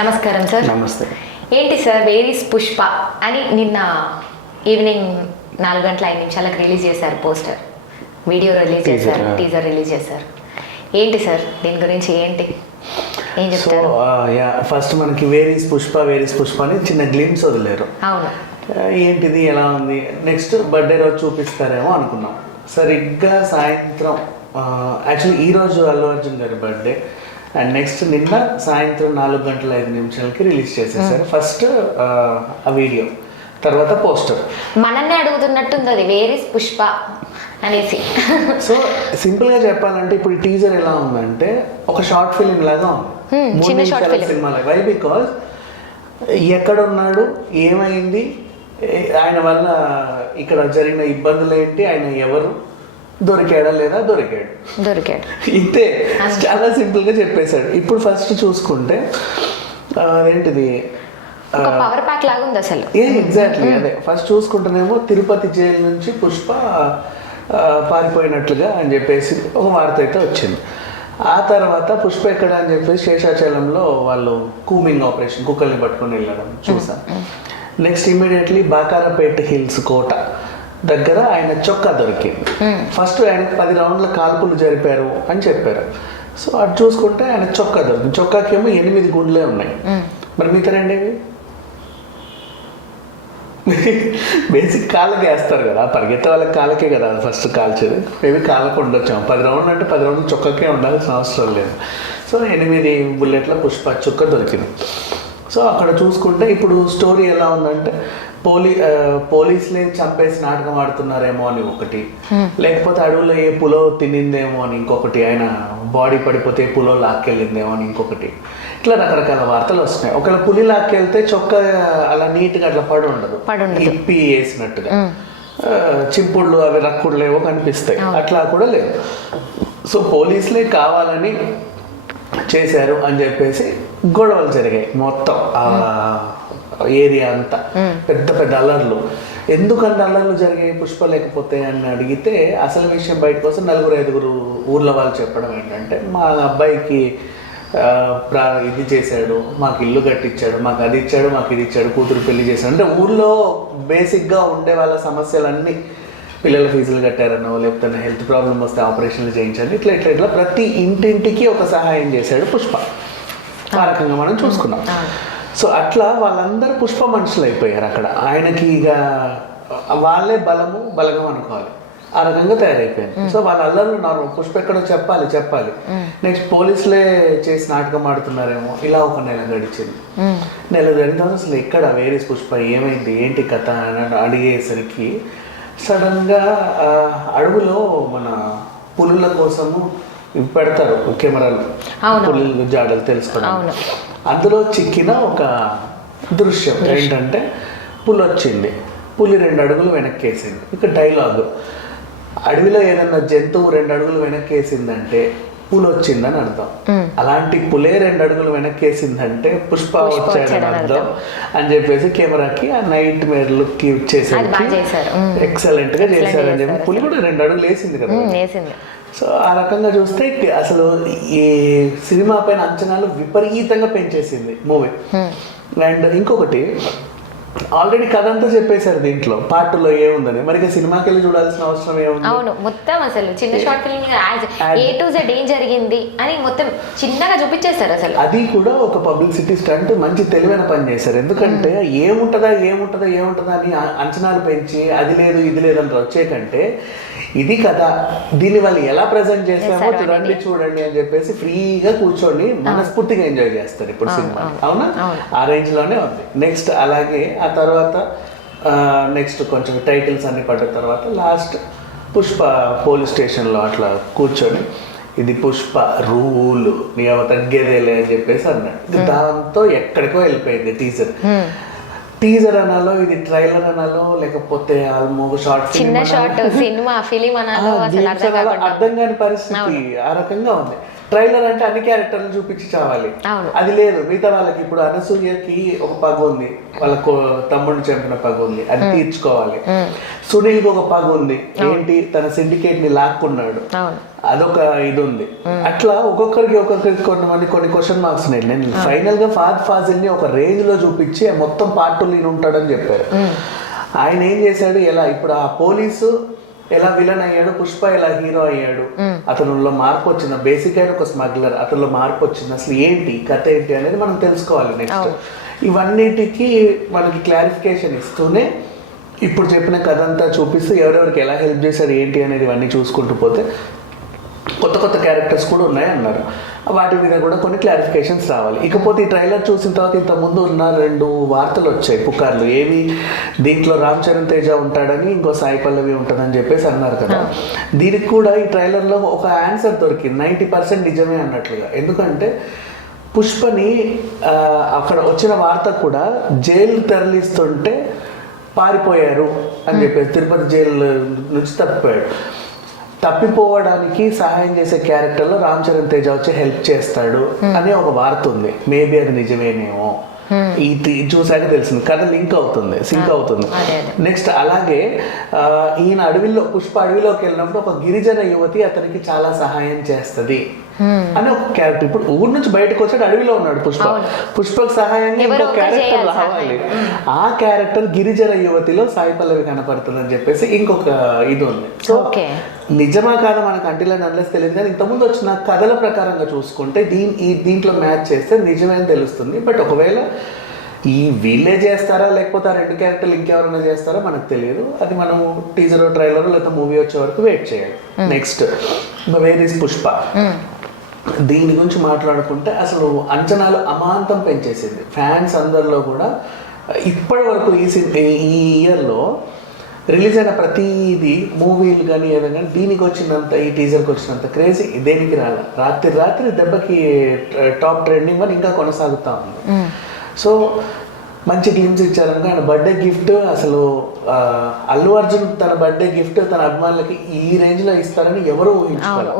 నమస్కారం సార్. నమస్తే. ఏంటి సార్ వేరీస్ పుష్ప అని నిన్న ఈవినింగ్ 4:05 రిలీజ్ చేశారు, పోస్టర్ వీడియో రిలీజ్ చేశారు, టీజర్ రిలీజ్ చేశారు. ఏంటి సార్ దీని గురించి ఏంటి ఏం చెప్తారు? ఫస్ట్ మనకి వేరీస్ పుష్ప అని చిన్న గ్లిమ్స్ వదిలేరు. అవును, ఏంటిది ఎలా ఉంది, నెక్స్ట్ బర్త్డే రోజు చూపిస్తారేమో అనుకున్నాం. సరిగ్గా సాయంత్రం యాక్చువల్లీ ఈరోజు అల్లు అర్జున్ గారి బర్త్డే అండ్ నెక్స్ట్ నిన్న సాయంత్రం 4:05 రిలీజ్ చేసేసారు. ఫస్ట్ ఆ వీడియో, తర్వాత పోస్టర్. మనన్నే అడుగుతున్నట్టుంది అది వేరీస్ పుష్ప అనేసి. సో సింపుల్గా చెప్పాలంటే ఇప్పుడు టీజర్ ఎలా ఉందంటే ఒక షార్ట్ ఫిలిం లాగా ఉంది, చిన్న షార్ట్ ఫిలిం సినిమా లాగా. వై బికాజ్ ఎక్కడున్నాడు, ఏమైంది, ఆయన వల్ల ఇక్కడ జరిగిన ఇబ్బందులు ఏంటి, ఆయన ఎవరు, దొరికాడా లేదా, దొరికాడు ఇంతే. చాలా సింపుల్ గా చెప్పేశాడు. ఇప్పుడు ఫస్ట్ చూసుకుంటే ఏంటిది పవర్ ప్యాక్ లాగా ఉంది అసలు. ఎగ్జాక్ట్లీ అదే. ఫస్ట్ చూసుకుంటేనేమో తిరుపతి జైలు నుంచి పుష్ప పారిపోయినట్లుగా అని చెప్పేసి ఒక వార్త అయితే వచ్చింది. ఆ తర్వాత పుష్ప ఎక్కడ అని చెప్పేసి శేషాచలంలో వాళ్ళు కూమింగ్ ఆపరేషన్, కుక్కల్ని పట్టుకొని వెళ్ళడం చూసాం. నెక్స్ట్ ఇమీడియట్లీ బాకారపేట హిల్స్ కోట దగ్గర ఆయన చొక్కా దొరికింది. ఫస్ట్ ఆయన 10 రౌండ్ల కాల్పులు జరిపారు అని చెప్పారు. సో అటు చూసుకుంటే ఆయన చొక్కా దొరికింది. చొక్కాకేమో 8 గుండ్లే ఉన్నాయి. మరి మిగతా రెండేవి బేసిక్ కాళ్ళకి వేస్తారు కదా, పరిగెత్తే వాళ్ళకి కాళ్ళకే కదా ఫస్ట్ కాల్చేది. మేబీ కాళ్ళకు ఉండొచ్చాము. 10 రౌండ్లు అంటే 10 రౌండ్లు చొక్కాకే ఉండాల్సిన అవసరం లేదు. సో 8 బుల్లెట్ల పుష్ప చొక్క దొరికింది. సో అక్కడ చూసుకుంటే ఇప్పుడు స్టోరీ ఎలా ఉందంటే పోలీసులే చంపేసి నాటకం ఆడుతున్నారేమో అని ఒకటి, లేకపోతే అడవుల్లో ఏ పులో తినిందేమో అని ఇంకొకటి, ఆయన బాడీ పడిపోతే పులో లాక్కెళ్ళిందేమో అని ఇంకొకటి. ఇట్లా రకరకాల వార్తలు వస్తున్నాయి. ఒకవేళ పులి లాక్కెళ్తే చొక్క అలా నీట్గా అట్లా పడి ఉండదు, ఇప్పి వేసినట్టుగా చింపుళ్ళు అవి రక్కుళ్ళు ఏవో కనిపిస్తాయి. అట్లా కూడా లేదు. సో పోలీసులే కావాలని చేశారు అని చెప్పేసి గొడవలు జరిగాయి మొత్తం ఆ ఏరియా అంతా. పెద్ద పెద్ద అల్లర్లు. ఎందుకంటే అల్లర్లు జరిగాయి పుష్ప లేకపోతే అని అడిగితే అసలు విషయం బయటకు వస్తే 4-5 ఊర్ల వాళ్ళు చెప్పడం ఏంటంటే, మా అబ్బాయికి ఇది చేశాడు, మాకు ఇల్లు కట్టించాడు, మాకు అది ఇచ్చాడు, మాకు ఇది ఇచ్చాడు, కూతురు పెళ్లి చేశాడు. అంటే ఊళ్ళో బేసిక్గా ఉండే వాళ్ళ సమస్యలన్నీ, పిల్లల ఫీజులు కట్టారనో, లేకపోతే హెల్త్ ప్రాబ్లం వస్తే ఆపరేషన్లు చేయించాలి, ఇట్లా ఇట్లా ఇట్లా ప్రతి ఇంటింటికి ఒక సహాయం చేశాడు పుష్ప. ఆ రకంగా మనం చూసుకున్నాం. సో అట్లా వాళ్ళందరూ పుష్ప మనుషులు అయిపోయారు అక్కడ. ఆయనకి ఇక వాళ్ళే బలగం అనుకోవాలి, ఆ రకంగా తయారైపోయారు. సో వాళ్ళ అల్లర్లు నార్మల్. పుష్ప ఎక్కడో చెప్పాలి. నెక్స్ట్ పోలీసులే చేసి నాటకం ఆడుతున్నారేమో. ఇలా ఒక నెల గడిచింది. నెల గడిచిన తర్వాత అసలు ఎక్కడ వేరీస్ పుష్ప, ఏమైంది, ఏంటి కథ అని అడిగేసరికి సడన్గా అడవులో మన పులుల కోసము పెడతారు కెమెరాలు, పులుల జాడలు తెలుసుకోవడం. అందులో చిక్కిన ఒక దృశ్యం ఏంటంటే, పులి వచ్చింది, పులి 2 అడుగులు వెనక్కేసింది. ఇక డైలాగ్, అడవిలో ఏదన్నా జంతువు 2 అడుగులు వెనక్కేసిందంటే పులి వచ్చిందని అర్థం. అలాంటి పులే 2 అడుగులు వెనక్కేసిందంటే పుష్ప వచ్చాడని అర్థం అని చెప్పేసి కెమెరాకి ఆ నైట్ మేర్ లుక్ ఇచ్చేసరికి ఎక్సలెంట్ గా చేశారని చెప్పి పులి కూడా 2 అడుగులు వేసింది కదా. సో ఆ రకంగా చూస్తే అసలు ఈ సినిమా పైన అంచనాలు విపరీతంగా పెంచేసింది మూవీ. అండ్ ఇంకొకటి, ఆల్రెడీ కథ అంతా చెప్పేశారు దీంట్లో, పార్ట్ 2లో ఏముందని. మరి సినిమాకి వెళ్ళి చూడాల్సిన అవసరం ఏముంది? అవును, మొత్తం అసలు చిన్న short film A to Z ఏం జరిగింది అని మొత్తం చిన్నగా చూపించేశారు. అసలు అది కూడా ఒక పబ్లిసిటీ స్టంట్, మంచి తెలివైన పని చేశారు. ఎందుకంటే ఏముంటదా అని అంచనాలు పెంచి అది లేదు ఇది లేదని వచ్చే కంటే, ఇది కదా, దీన్ని వాళ్ళు ఎలా ప్రజెంట్ చేస్తామో చూడండి అని చెప్పేసి ఫ్రీగా కూర్చొని మనస్ఫూర్తిగా ఎంజాయ్ చేస్తారు ఇప్పుడు సినిమా. అవునా? ఆ రేంజ్ లోనే ఉంది. నెక్స్ట్ అలాగే ఆ తర్వాత నెక్స్ట్ కొంచెం టైటిల్స్ అన్ని పడ్డ తర్వాత లాస్ట్ పుష్ప పోలీస్ స్టేషన్లో అట్లా కూర్చొని, ఇది పుష్ప రూల్, నీ అవ తగ్గేదేలే అని చెప్పేసి అన్నాడు. దాంతో ఎక్కడికో వెళ్ళిపోయింది టీజర్ అనాలో, ఇది ట్రైలర్ అనాలో, లేకపోతే ఆల్మోస్ట్ షార్ట్ సినిమా ఫిలిం అనాలో అర్థం కాని పరిస్థితి. ఆ రకంగా ఉంది. ట్రైలర్ అంటే అన్ని క్యారెక్టర్లు చూపించి చావాలి, అది లేదు. మిగతా వాళ్ళకి ఇప్పుడు అనసూయకి ఒక పగ ఉంది, వాళ్ళ తమ్ముడిని చంపిన పగ ఉంది, అది తీర్చుకోవాలి. సునీల్కి ఒక పగ ఉంది, ఏంటి, తన సిండికేట్ ని లాక్కున్నాడు, అదొక ఇది ఉంది. అట్లా ఒక్కొక్కరికి కొన్ని క్వశ్చన్ మార్క్స్ ఉన్నాయి. నేను ఫైనల్ గా ఫాద్ ఫాజిల్ ని ఒక రేంజ్ లో చూపించి మొత్తం పార్ట్ 2 లీన్ ఉంటాడని చెప్పారు. ఆయన ఏం చేశాడు, ఎలా ఇప్పుడు ఆ పోలీసు ఎలా విలన్ అయ్యాడు, పుష్ప ఎలా హీరో అయ్యాడు, అతనిలో మార్పు వచ్చిందా, బేసిక్ అయిన ఒక స్మగ్లర్, అతనిలో మార్పు వచ్చింది, అసలు ఏంటి కథ ఏంటి అనేది మనం తెలుసుకోవాలి. నెక్స్ట్ ఇవన్నిటికీ మనకి క్లారిఫికేషన్ ఇస్తూనే ఇప్పుడు చెప్పిన కథ అంతా చూపిస్తూ ఎవరెవరికి ఎలా హెల్ప్ చేశారు ఏంటి అనేది ఇవన్నీ చూసుకుంటూ పోతే కొత్త క్యారెక్టర్స్ కూడా ఉన్నాయి అన్నారు. వాటి మీద కూడా కొన్ని క్లారిఫికేషన్స్ రావాలి. ఇకపోతే ఈ ట్రైలర్ చూసిన తర్వాత ఇంతకుముందు ఉన్న 2 వార్తలు వచ్చాయి, పుకార్లు. ఏవి, దీంట్లో రామ్ చరణ్ తేజ ఉంటాడని, ఇంకో సాయి పల్లవి ఉంటుందని చెప్పేసి అన్నారు కదా. దీనికి కూడా ఈ ట్రైలర్లో ఒక ఆన్సర్ దొరికింది, 90% నిజమే అన్నట్లుగా. ఎందుకంటే పుష్పని అక్కడ వచ్చిన వార్త కూడా జైలు తరలిస్తుంటే పారిపోయారు అని చెప్పేసి, తిరుపతి జైలు నుంచి తప్పిపోవడానికి సహాయం చేసే క్యారెక్టర్లో రామ్ చరణ్ తేజ వచ్చి హెల్ప్ చేస్తాడు అనే ఒక వార్త ఉంది. మేబీ అది నిజమేనేమో, ఇది చూసాక తెలిసింది, కథ సింక్ అవుతుంది. నెక్స్ట్ అలాగే ఈయన పుష్ప అడవిలోకి వెళ్ళినప్పుడు ఒక గిరిజన యువతి అతనికి చాలా సహాయం చేస్తది అని ఒక క్యారెక్టర్. ఇప్పుడు ఊరు నుంచి బయటకు వచ్చాడు, అడవిలో ఉన్నాడు పుష్పకు సహాయంగా ఇంకో క్యారెక్టర్ రావాలి. ఆ క్యారెక్టర్ గిరిజన యువతిలో సాయి పల్లవి కనపడుతుంది అని చెప్పేసి ఇంకొక ఇది ఉంది. సో నిజమా కాదా మనకు అంటిల్ అండ్ అన్లెస్ తెలియదు, కానీ ఇంతకుముందు వచ్చిన కథల ప్రకారంగా చూసుకుంటే దీంట్లో మ్యాచ్ చేస్తే నిజమే అని తెలుస్తుంది. బట్ ఒకవేళ వీళ్ళే చేస్తారా లేకపోతే ఆ 2 క్యారెక్టర్లు ఇంకెవరైనా చేస్తారా మనకు తెలియదు. అది మనం టీజర్ ట్రైలర్ లేకపోతే మూవీ వచ్చే వరకు వెయిట్ చేయాలి. నెక్స్ట్ వేర్ ఇస్ పుష్ప, దీని గురించి మాట్లాడుకుంటే అసలు అంచనాలు అమాంతం పెంచేసింది ఫ్యాన్స్ అందరిలో కూడా. ఇప్పటి వరకు ఈ ఇయర్లో రిలీజ్ అయిన ప్రతిదీ మూవీలు కానీ ఏదైనా దీనికి వచ్చినంత, ఈ టీజర్కి వచ్చినంత క్రేజీ దేనికి రాలే. రాత్రి దెబ్బకి టాప్ ట్రెండింగ్ అని ఇంకా కొనసాగుతూ ఉంది. సో మంచి గ్లిమ్స్ ఇచ్చారనుకో. ఆయన బర్త్డే గిఫ్ట్ అసలు అల్లు అర్జున్ తన బర్త్డే గిఫ్ట్ తన అభిమానులకి ఈ రేంజ్ లో ఇస్తారని ఎవరు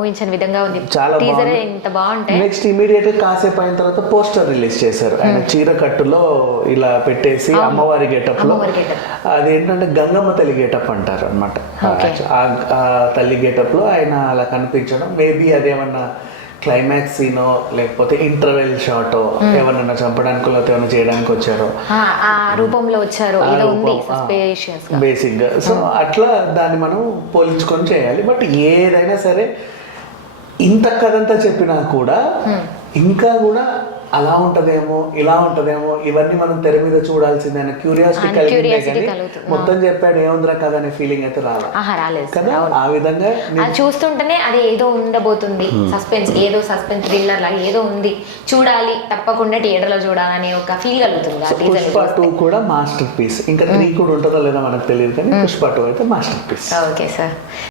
ఊహించని విధంగా ఉంది. చాలా బాగుంది. నెక్స్ట్ ఇమీడియట్ గా కాసేపు అయిన తర్వాత పోస్టర్ రిలీజ్ చేశారు. ఆయన చీర కట్టులో ఇలా పెట్టేసి అమ్మవారి గెటప్ లో, అదేంటంటే గంగమ్మ తల్లి గెటప్ అంటారు అనమాట. ఆ తల్లి గెటప్ లో ఆయన అలా కనిపించడం, మేబీ అదేమన్నా క్లైమాక్స్ సీనో లేకపోతే ఇంటర్వెల్ షాటో, ఎవరన్నా చంపడానికి లేకపోతే ఏమైనా చేయడానికి వచ్చారో ఆ రూపంలో వచ్చారు బేసిక్ గా. సో అట్లా దాన్ని మనం పోల్చుకొని చేయాలి. బట్ ఏదైనా సరే ఇంత కథంతా చెప్పినా కూడా ఇంకా కూడా అలా ఉంటదేమో ఇలా ఉంటదేమో ఇవన్నీ మనం తెర మీద చూడాల్సిందే అనే క్యూరియాసిటీ కలిగిందే కానీ మొత్తం చెప్పాడు ఏముందిరా కదా అనే ఫీలింగ్ అయితే రాలేదు కదా. ఆ విధంగా చూస్తుంటేనే అది ఏదో ఉండబోతుంది, సస్పెన్స్ థ్రిల్లర్ లాగా ఏదో ఉంది, చూడాలి తప్పకుండా థియేటర్ లో చూడాలని ఒక ఫీల్ కలుగుతుంది. పుష్ప 2 కూడా మాస్టర్ పీస్. ఇంకా 3 కూడా ఉంటుందో లేదో మనకు తెలియదు, కానీ పుష్ప 2 అయితే మాస్టర్ పీస్. Okay sir.